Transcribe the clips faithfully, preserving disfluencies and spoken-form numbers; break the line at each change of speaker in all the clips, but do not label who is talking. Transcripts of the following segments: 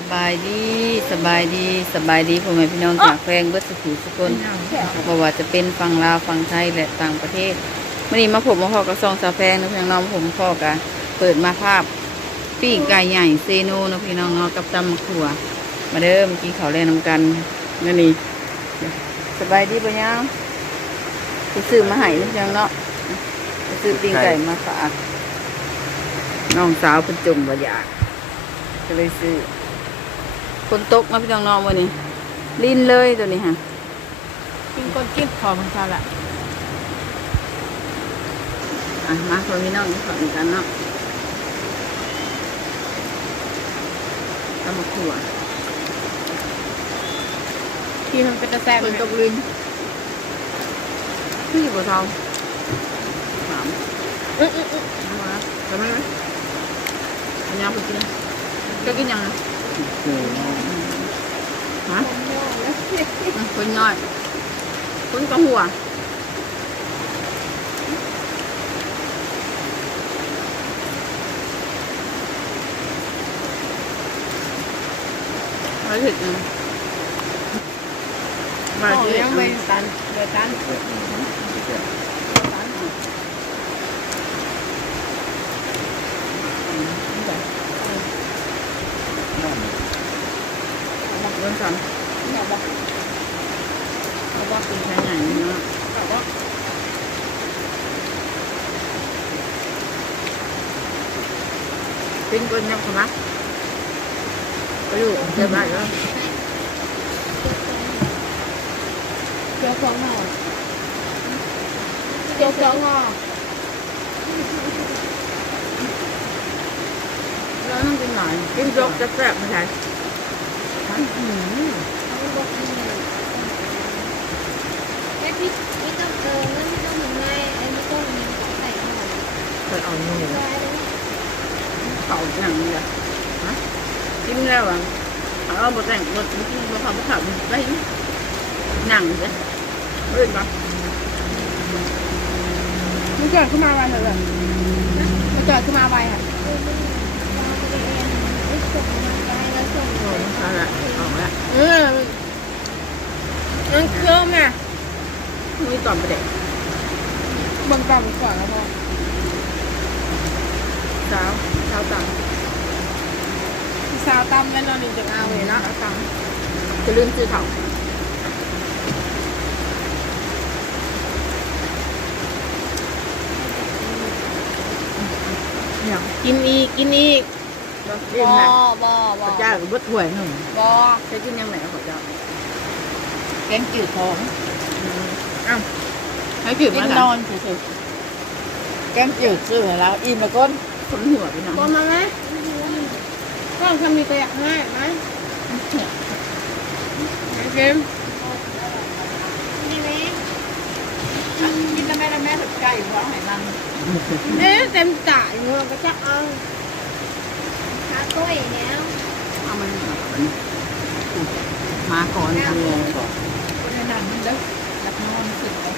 บายดีสบายดีสบายดีพ่อแม่พี่น้องจากแฟงเบิดสุขุสุคนบ่ว่าจะเป็นฝั่งลาวฝั่งไทยและต่างประเทศมื่อนี้มาผมมาพ่อกับซองสาแฟงนะพี่น้องผมพ่อกันเปิดมาภาพปีกไก่ใหญ่เซโนนะพี่น้องเนาะกับตำมะขั่วมาเด้อเมื่อกี้เขาเล่นนำกันนั่นนี่สบายดีปะยังไปซื้อมาให้นะพี่น้องเนาะไปซื้อปีกไก่มาฝากน้องสาวเป็นจุ่มบ่อยากก็เลยซื้อคนตกนะพี่น้องน้องวันนี้ลิ้นเลยตัวนี้ฮะกินก้นกินพอมันซะละอ่ะมาคนพี่น้องนี่ขอเหมือนกันเนาะตำมะขั่วที่มันเป็นตะแซ่บคนตกลิ้นพี่บัวทองถามเอ๊ะเอ๊ะเอ๊ะมาทำไมไหมอันนี้ไปกินจะกินยังไงฮะคนน้อยคนกระหัวอะไรผิดนึงมาที่ยังไม่ตันเดือดตันเบิ้ลซ้ำเนี่ยบอกเขาบอกเป็นแค่ไหนเนาะเขาบอกเป็นคนยังขมักไปดูเดี๋ยวไปแล้วเจ้าของหอเจ้าของหอแล้วต้องกินหน่อยกินโจ๊กจะแซ่บไม่ใช่
ไม่พี่ไม่ต้องเออไม่ต้องทำไงไอ้ไม่ต้องมีของใส่หน่อย
เคยเอาเงิน
ได้เลย
เขาหนังเลยฮะกินแล้วอ่ะเอาบดแต่งบดกินบดเขาบดเขาได้หนังเลยเรื่องก่อนมันเกิดขึ้นมาไวเหรอมันเกิดขึ้นมาไวค่ะ
ไอ้ส่งมาได้แล้วส่ง
โอ้ใช่ละออกแล้ว
เออมันเครื่องไง
มีตอนประเด็ก
บางตาก่อนแล้วพอ
เช้าเช้าตัง
สาวตำแล้วนอนหนึ่งจากเอาเลยนะ
เช้าตังจะลืมซื้อเขาเนี่ยกินอีกกินอีก
บ
กิน
อ
นะ
บอบอ
ข้าวเจ้ากับบดถ้วยหนึ่ง
บอ
ใช้กินยังไงข้าวเจ้า
แกงจืดหอม
อ้าวให้จืด
กิ
มาน ก
นอนเฉย
แก้มจืดซื้อแล้วอิ่มแล้วก้นคนหัวไปหน่อย
ๆบอมาไหมก็ทำมีตัวอย่างให้ไหมเกมนี่ไหม
กินแล้วแม่แล้วแม่ถึงใจอยู่ร้องไหนมัน
เอ๊ะเต็มจ่ายเงินก็จะเอาขาต้วยเนี้ย
เอามันมาก่อนทำงานก่อนคนในนั้นมันเลิกรับนอนสึกเลย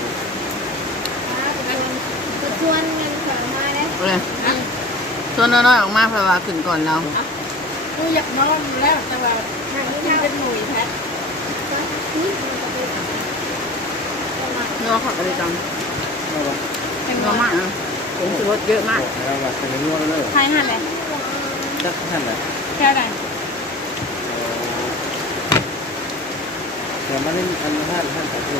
ก็ชวนเงินขอมาได้
เลยส่วนน้อยๆออกมาเพราะว่าขึ้นก่อนเรา
กูอยากนอนแล้วแต่ว่าทางนี้เป็นหนุ่ยแพท
เนื้อผักอะไรจัง
เอาวะ
เนื้อมากนะผมซื้อรสเยอะมาก
เอาวะเป็นนวดเลย
ใครหันเลย
จักท่านแหละ
แค่ไหน
เดี๋ยวมาเล่นอันท่านท่านขอตัว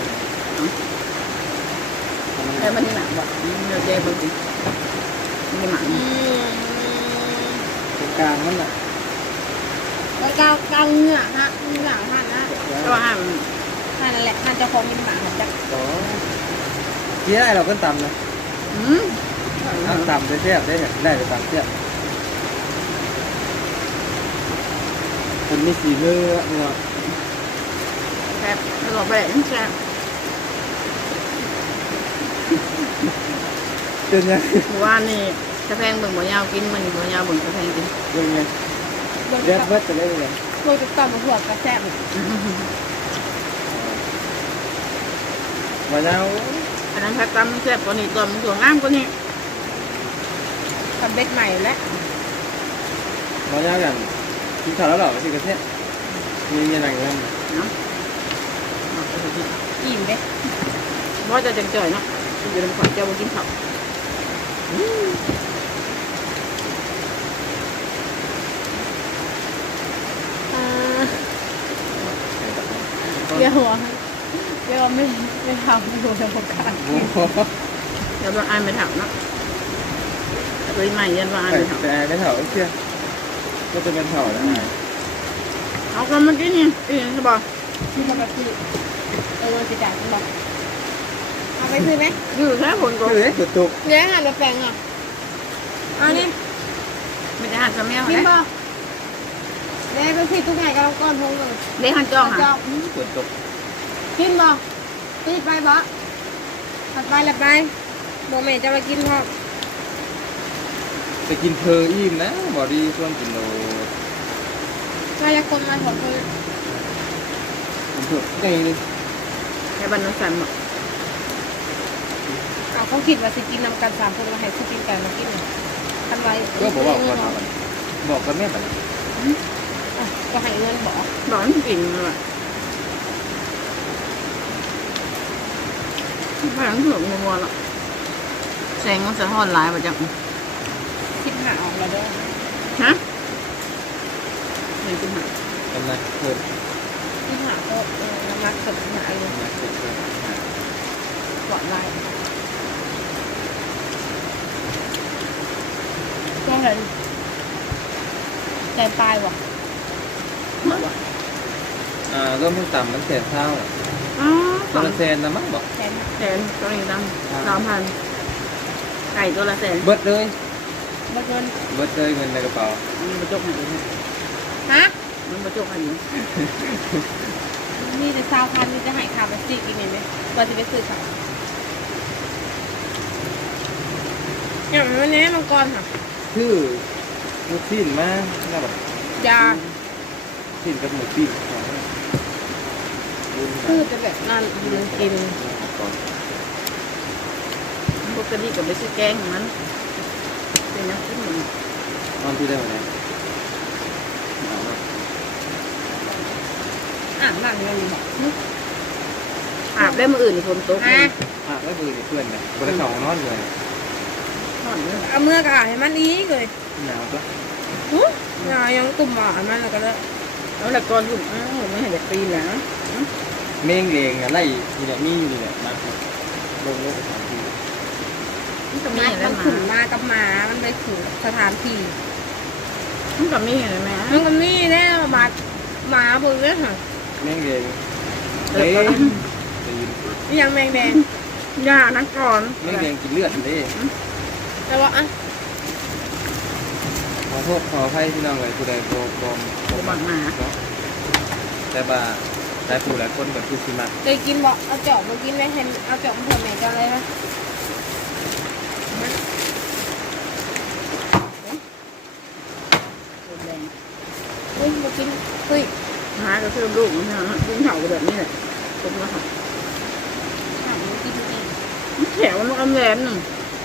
แต่มันหนักแบบเนื้อเจ๊บางทีมันหนัก
อืม
กลางนั่นแหละ
แล้วก้าวก้าวเงื่อฮะเงื่อหันนะ
ก็ห้าม
หันนั่นแหละหันเจ้าของมีหมาหันจัก
ต่อที่ได้เราก็ต่ำนะ
อืม
ต่ำได้เทียบได้ได้ไปต่ำเทียบคนมีสีมือเนาะ
แซ่บแล้วก็ไปเลยแซ่บ
เป็นยัง
ว่านี่กระแพงเบิ่งบ่ยาวกินมันบ่ยาวเบิ่งกระแพงกิน
เป็นยังเรียบเบิดจะได้เลย
พวกจะต่อมาหัวกระแซบ
วันนี้
อันนั้นถ้าตำแซ่บกว่านี้ตัวมันสวยงามกว่านี้
ทำเบ็ดใหม่แล้ว
วันนี้อย่างกินข้าวแล้วเหรอที่กระเทศมีมีอะไรกัน
เนาะเอาไปกิน
อิ่มเด้
ว่าจะจังจ่อยเนาะอยู่ในขวัญเจ้าบ่กินข้าว
อ่าเดี๋ยวหัวเดี๋ยวไม่ไม่ทำอยู่ในโอกาส
โอ้โห
เดี๋ยวว่าอ่านไปถามเนาะเลยใหม่ยันว่าอ่าน
แต่
ไปถาม
แต่ไม่เถ่าเชื่อก็จะเป็นเถ่าแล้ว
เอาคนเมื่อกี้นี่อีนจะบอก
ที่ปกติเออสิจ่ายคุณบอกเอาไปซื้อไหม
อยู่แค่คนก็
คือตุกตุก
เดี๋ยวหันมาแปลงอ่ะอันนี้
ไม่ได้หันกับแมว
กิน
เลย
บ่เดี๋ยวไปพี่ตุ๊กไงกับก้อนพงเลย
ได้หันจ้อง
จ
ค่ะ
อก
ตุกตุก
กินบ่ตีไปบ่ถัดไปหลับไปโมเมจะมากินพ่อ
ไปกินเพออิ่มนะบอดี้ส่วนกินโล
เราจะคนมาถอดคือ
มันถูกไงเลย
แค่บ้านน้องสันบอก
เอาเขาคิดว่าสิกินนำกันสามคนมาให้สิกินกันมากินทันไว้
ก็บอกว่าก่อนบอกกันแม่แบบ
ก็ให้เงินบอก
บอกมันกินเลยว่ะบ้านหลังถูกงัวๆหรอกแสงมันสะท้อนหลายมาจาก
คิดหาออกแล้วเด้อ
ฮะไม่กินหา
กำลังเพิ่ม
คิดหาก็เออน้ำมักเกิดหาอยู่
กำลังเพิ่มเพิ่ม
ก่อนไล่ก็เห็นใจตายบอก
อ่าเริ่มเพิ่งต่ำมันแสนเท่า
อ๋อ
ตัวละแสนนะมั้งบอก
แทน
แสนตัวนี้ตั้งสามพันไก่ตัวละแสน
เบิดเลย
บังเงิน
เบิดเลยเงินในกระเป๋า
มันประจกให้ดู
ฮะ
มันประจกให้ดู
นี่จะซาวพันนี่จะให้ข่าวมาซีกินไหมเราจะไปซื้อข่าวอย่างวันนี้มังกรค่ะ
ชื่อหมูปิ้งมาน่าแบบ
ยา
ปิ้งกับหมูปิ้ง
คือจะแบบนั่นยืนกิน
ปกติกับไปซื้อแกงของมันเป็นน้ำจิ้มมัน
นอนที่ได้ไหม
อ่านบ้างเงินบอก
อาบได้มืออื่นฝนตก
ฮะ
อ่ะแล้วคือเพื่อนเนี่ยบริษัทของนอนเลย
ถอนเลย
เอาเมื่อกอ่านให้มันอีกเลย
หนาวก็
หุ้ยายังตุ่มหมามันแล้วก็เลย
แล้วแต่ก่อนถูกอ้าวไม่เห็นจะปีแล้ว
เมงเลงอะไรนี่แหละมีอยู่นี่แหละมาลงโลกสามที
มันก็มี
มั
อะไร
น
มา
ขุนมากับหมามันไปถึงสถานที่
มันก็มีอะไรไหม
มันก็มีแน่หมาหมาบนเรื่องค่ะ
เมงเลงเต็มตีน
ยังแมงแดง
ยานักก่อน
เมงเลงกินเลือดเลย
แต่ว่าอ่ะ
ขอโทษขออภัยพี่น้องเลยผู้ใดโกงโกง
โบบักหนา
แต่บ่าหลายผู้หลายคนแบบคือสิมา
เคยกินบอกเอาจอบมากินไหมเห็นเอาจอบมาเผื่อแม่กันเลยไหม
แดง
อุ้ยมากินเฮ้ย
หาก็คือลูกมันนะกินเห่าแบบนี้แหละตกมาค่ะ
ถามมากินจริง
แถวมันอมแหลมหนึ่ง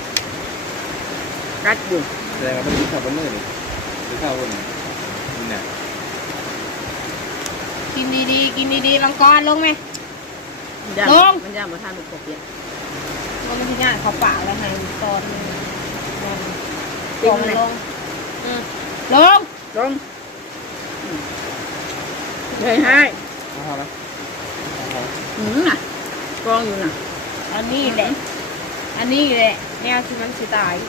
กัดอยู่
แสดงว่ามันมีข่าวบนมือนี่หรือข่าวบนนี่เนี่ย
กินดีๆกินดีๆลังกรลงไหม
มันยาก
ลง
มันยากมาทานลูกกบเนี่ย
ลงไม่ที่งานเขาปากแล้วให้ตอนนึงนั่น
จริง
ลง
เลย
ลงอืมลง
ลงเลยให้
เอาเอาไหมเอาเอา
หืมน่ะกองอยู่น่ะ
อันนี้แหละ อันนี้แหละแนวที่มันสิตาย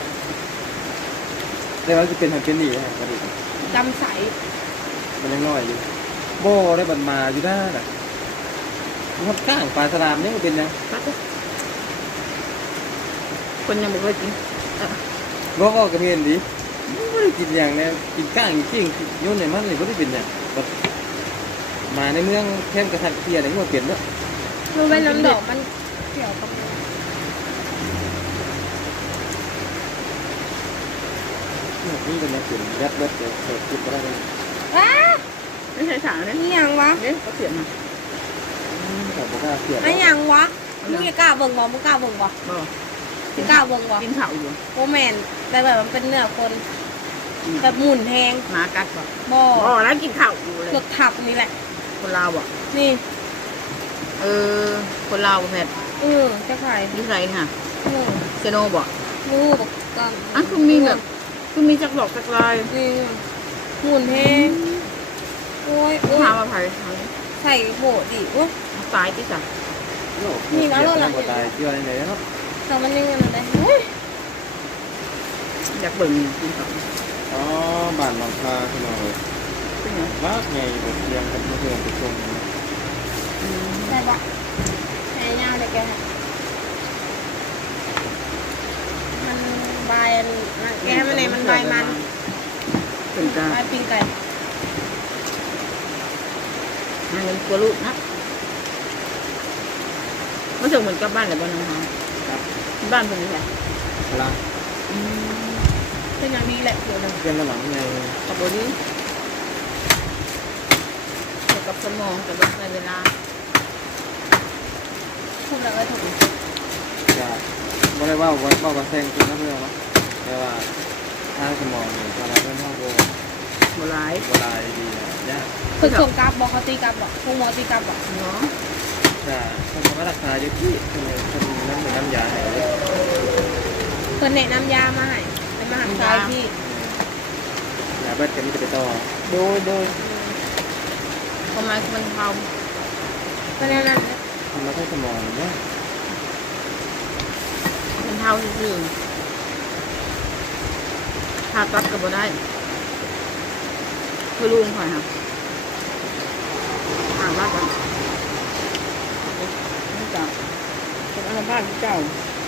แต่ว่าจะเป็นหันเป็นดีนะกระดูก
จำใส
มันยังน้อยอยู่โบได้บันมาอยู่ด้านน่ะมันก้างปลาสลามเนี่ยมันเป็นยัง
ปัดเลยคนยังไม่เคยกินเออ
บ่ก็กระเมียนดิไม่ได้กินอย่างเนี่ยกินก้างจริงๆโยนในมันเลยก็ได้เป็นเนี่ยแบบมาในเมืองแค่กระทันเทียอะไรก็มาเปลี่ยนแล้ว
มันเป็นน้ำดอกมันเกี่ยวกับ
นี่เป็นยังเปลี่ยนยัดเบิดเลยเปิดคิดก็ได้เลย
อ้า
ไม่ใช่สาวเนี่ย
นี่ยังวะ
เด็กก็เสียมา
แต่บอกว่าเปลี่ยน
ไอ้ยังวะมึงจะกล้าเบิ่งบ่มึงกล้าเบิ่งบ่
บ่
มึงกล้าเบิ่งบ่
กินเผาอยู่
โอแมนแต่แบบมันเป็นเนื้อคนแบบหมุนแหง
หมากัดบ่
บ่
อ๋อแล้วกินข้าวอยู่เลย
รถทับนี่แหละ
คนลาวบ่
นี่
เออคนลาวบ่แพทย์
เออจะขาย
นิสัยนี่ค่ะ
เออ
เซโนบ่
งูบอกกัน
อ่ะคือมีแบบคือมีจักหลอกจักลาย
นี่หมุนแหงโอ้ยโอ้ย
ถามว่าไผเอา
ใส่โบดิโอ้ย
เอาตายติจ้ะ
นี่นะรถอะไร
บ่ตายเกี่ยวอะไรเนาะ
แต่มันยังไงนะเฮ้ย
อยากเบิ่งกินข้าว
อ๋อบ้านหนองคาพี่น้องเอ้ย
เป็นไง
มากไงบ่เที่ยงกันเพื่อนไปส่ง
อืม
ใช่ปะแหงยาวเลยแกมันใบมันแกมันไหนมันใบมัน
เป็นจ้า
ใบปิ้งไก่
หาเงินกลัวลูกนะมันส่งเหมือนกับบ้านเลยบ้านน้องเขา
ครับ
บ้านเป็นยังไง
พลัง
อืม
เป็นอย่างนี้แหละเดี๋ยวนะ
เพื่อนมาหลังไง
กับบนี้เกี่ยวกับสมองกับในเวลา
พูดแล้วก็ถูก
จะบ่ได้ว่าว่าว่าว่าแซงคุณนะเพื่อนเนาะแต่ว่าทางสมองนี่ถ้าเราเพิ่นเฮาบ่
โบราณ
บ่ลายดีนะยาก
คือส่งกราบบอกเขาตีกราบบอกพวกหมอตีกราบบอก
เนาะ
จะคนมารักษาอยู่ที่คนคนน้ำเหมือนน้ำยาให้เลย
เพิ่นแนะนำยามาให้เป็นมหาชายที่
ยาเบิดก็มีแต่ไปต่อ
โดยโดยทำไมมันเทา
เพราะฉะนั้น
ทำมาให้สมองเนี่ย
มันเทาซื่อๆผ่าตัดก็บ่ได้คือลุงข่อยค่ะอ่านว่ากันนี่จ้ะเป็นอัลบ้านเจ้า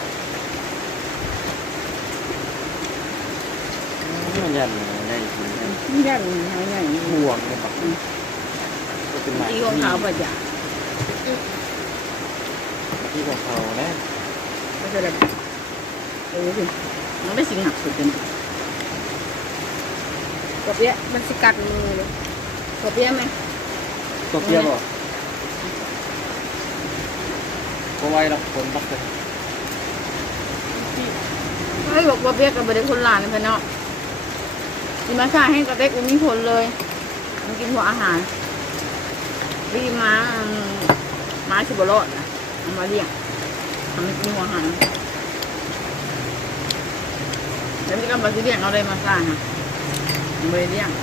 มันยันได้จริง
นี่ยันหายใหญ่
ห่วงเลยปะก็เป็นหมาย
ที่ของเขาประหยัด
ที่ของเขานะ
ก็จะแบบเออสิมันได้สิ่งหักสุดกัน
กบเนี้ยมันสกัดมือเลย
กบเบี้ยไหม
ตัวเพี้ยบ่ก็ไว้รับคนบักเลย
เฮ้ยบอกว่าเบี้ยกับบริคนหลานเลยเนาะกินมาค่าให้กระเด็กมันมีผลเลยมันกินหัวอาหารดีม้าม้าชิบะรอดนะเอามาเลี้ยงทำให้กินหัวอาหารแล้วมีกำบังเลี้ยงเอาอะไรมาสร้างอ่ะไม่เลี้ยง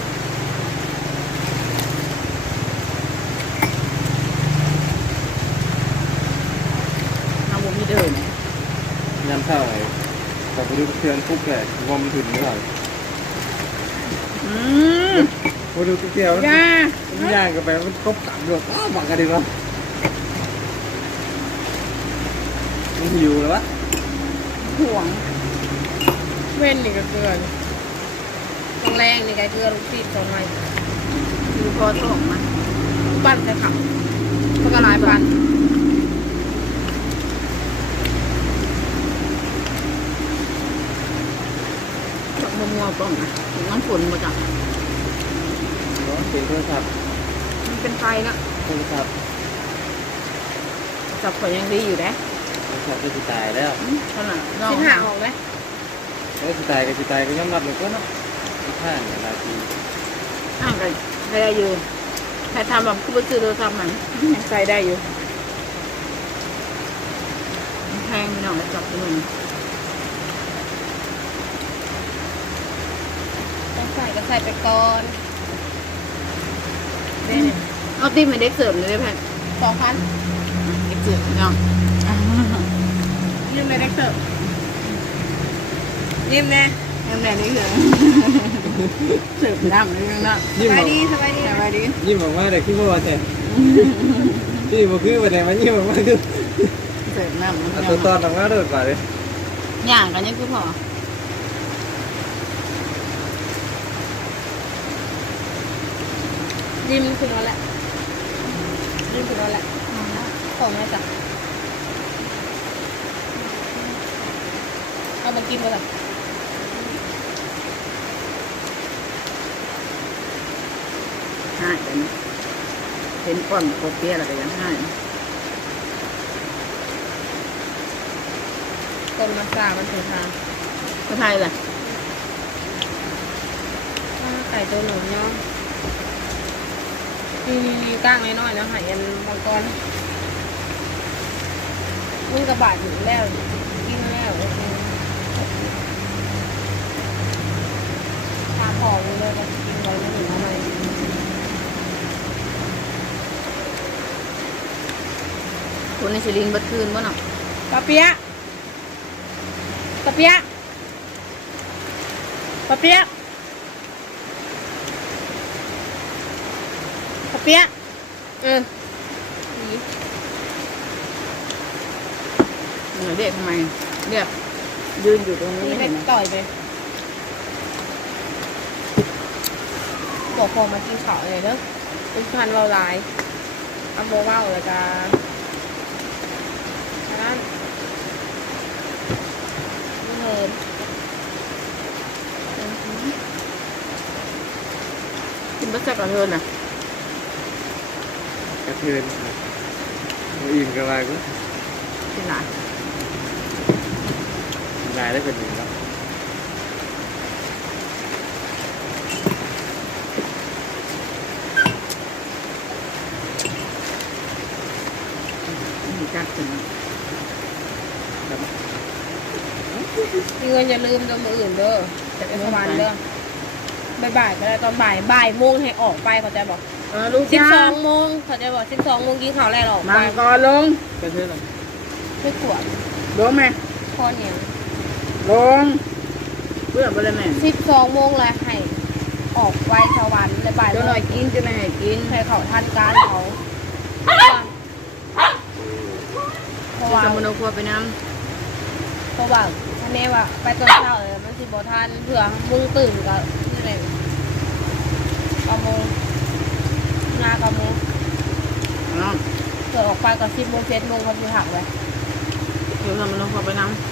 เอาบุมีเดิน
ยำเท่าไหร่แต่ไปดูเพื่อนปุ๊บแหละงอมถึงเมื่อไหร่
อืม
พอดูตุ๊กเกียว
ย่า
มันย่างกันไปมันครบสามเดือนอ้าวบักกันดีวะมันหิวแล้ววะ
ห่วง
เว้นนี่ก็เกลือตรงแรงนี่ก็เกลือลูกศิษย์สองไม้
ดูพอท้องมัน
ปั้นแต่ขับมันก็หลายปั้น
จับมัวมัวป้องนะถึงน้ำฝนมาจับ
เนาะเสียงโทรศัพท์
มันเป็นไฟนะ
โทรศัพท์
จับฝนยังดีอยู่นะ
โทรศัพท์จะตายแล้ว
ขนาดน้อง
ชิ้นหาออกไหม
แล้วจะตายก็จะตายก็ยอมรับเลยก็เนาะที่ข้างเนี่ยนาที
ห่างกันใช้ได้อยู่ใครทำแบบคือไปซื้อโทรศัพท์มันยังใส่ได้อยู่มันแพงไปหน่อยจับตัวหนึ่ง
ต้องใส่ก็ใส่ไปก่อนเด้เนี่ย
เอาตีมันเด็กเสริมเลยได้แพง
สองพัน
เด็กเสริมเนาะ
ยืมเลยได้เสิร์ฟยืมแน่
ยังไงนี่คือเสริมน้ำเลยเนาะ
สบายดีสบายดี
สบายดี
ยิ้มออกมาแต่คิดว่าแต่ที่บ่คือว่าแต่มันยิ้มออกมาคือ
เสริมน้ำมัน
เอาตัวตอนออกมาโดดกว่าเลย
ย่างกันยังคือพอ
ยิ้มคือแล้วแหละยิ้มคือแล้วแหละของแม่จ้ะเอามากินกันเลย
ให้เป็นเห็นก้อนโคเปียอะไรกันให้
ต้นมะสามันถึงทาง
คนไทยแหละ
ไก่ตัวหนูเนาะนี่นี่นี่ก้างน้อยๆนะหายยันมังกรมึงกระบาดอยู่แล้วกินแล้วชาพองเลยก็กินไว้ไม่ถึงอะไร
คนในสิลินบัดคืนบ่เนาะ
ปะเปียะปะเปียะปะเปียะปะเปียะเออ
เหนื่อยเด็กทำไมเรียกยืนอยู่ตรงนี้
นี่
ไม่
ไป
เห็นนะ
ต่อยไปบอกพอมากินข้าวเลยเด้อเป็นพันเราลายเอาโมว่าเลยจ้าอันนั้นนี่เหิน
กินบัสจักกระเทินน่ะ
กระเทือนอิ่มกันไปกู
ที่ไหน
นายได้เป็นหนึ่งแล้ว
มีจักถึง
มีเงินอย่าลืมตัวมืออื่นเด้อจะเป็นสวรรค์เด้อบ่ายๆก็ได้ตอนบ่ายบ่ายโมงให้ออกไปเขาจะบอก
เออลูก
สิบ
จ้า
สองโมงเขาจะบอกสิบสองโมงกินข้าวแรกหรอก
มังกรลง
กระเทือนอะไร
ไม่ขวด
ลงไหม
ข้อเหนียว
ลงเบื่อไปเลยแม่
สิบสองโมงเลยให้ออกไปสวรรค์เลยบ่าย
เจ้าหน่อยกินเจ้าหน่อยกิน
ให้เขาทันการเขาเพราะว่า
สมุนไพรไปน้
เพราะว่าท่านแม่ว่าไปตอนเช้าเลยมันสิบ่ทันเผื่อมึงตื่นก็นี่แหละเก้าโมงงานเก้าโมง
ำเนาะ
เผื่อออกไปก็สิบโมงเจ็ดโมงเขาสิหักเลย
เดี๋ยวสมุนไพรไปน้ำ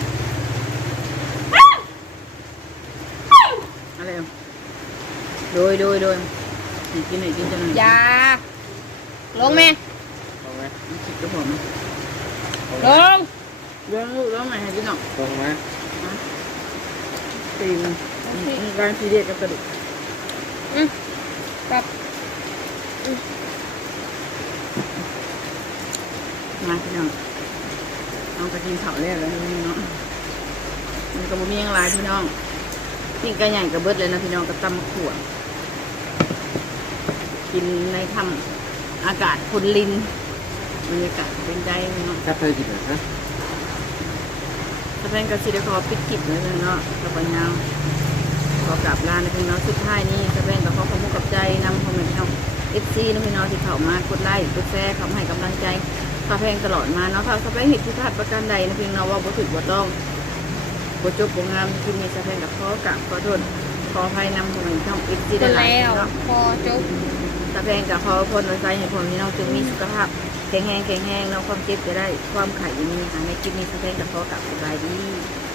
อะไรอ่ะโดยโดยโดยให้กินให้กินเจ้าหน่อย
อยาลงแม่
เอาไหม
คิดกระผมไหม
ลง
ลงลูกลงไหนให้กินหน่อย
ตรงไหม
ตีมันการซีเรียสกับกระดูก
อืมกับ
มาพี่น้องน้องก็กินข้าวแล้วแล้วนี่เนาะมันก็บ่มีหยังหลายพี่น้องปิ้งไก่ใหญ่กับเบิดเลยนะพี่น้องกับตำมะขวดกินในค่ำอากาศคนลินบรรยากาศเป็นใจพี่น้อง
ครับเธอกินเหรอฮะ
ถ้าเป็นกระสีเดคอปิดกิบเลยเนาะกับปัญญาขอกลับลาในพี่น้องสุดท้ายนี้ถ้าเป็นกับขอขอบคุณกับใจนำคอมเมนต์พี่น้องเอฟซีนะพี่น้องที่เข้ามากดไลค์กดแชร์เขาให้กำลังใจข้าเพลงตลอดมาเนาะค่ะข้าเพลงเห็นที่พลาดประการใดนะพี่น้องว่าบ่ถึกบ่ต้องบ่จบบ่งามที่มีข้าเพลงกับขอกราบขอโทษขออภัยนำคอมเมนต์ช่องเอฟซี
จ
ได้
น
หลาย
แล้ว
เนาะ
พอจบ
ข้าเพลงกับขอพลไว้ใจให้ผมพี่น้องจึงมีสุขภาพแข็งแรงแข็งแรงเนาะความเจ็บจะได้ความไข่ยังมีหาในคลิปนี้ข้าเพลงกับขอกราบสบายดี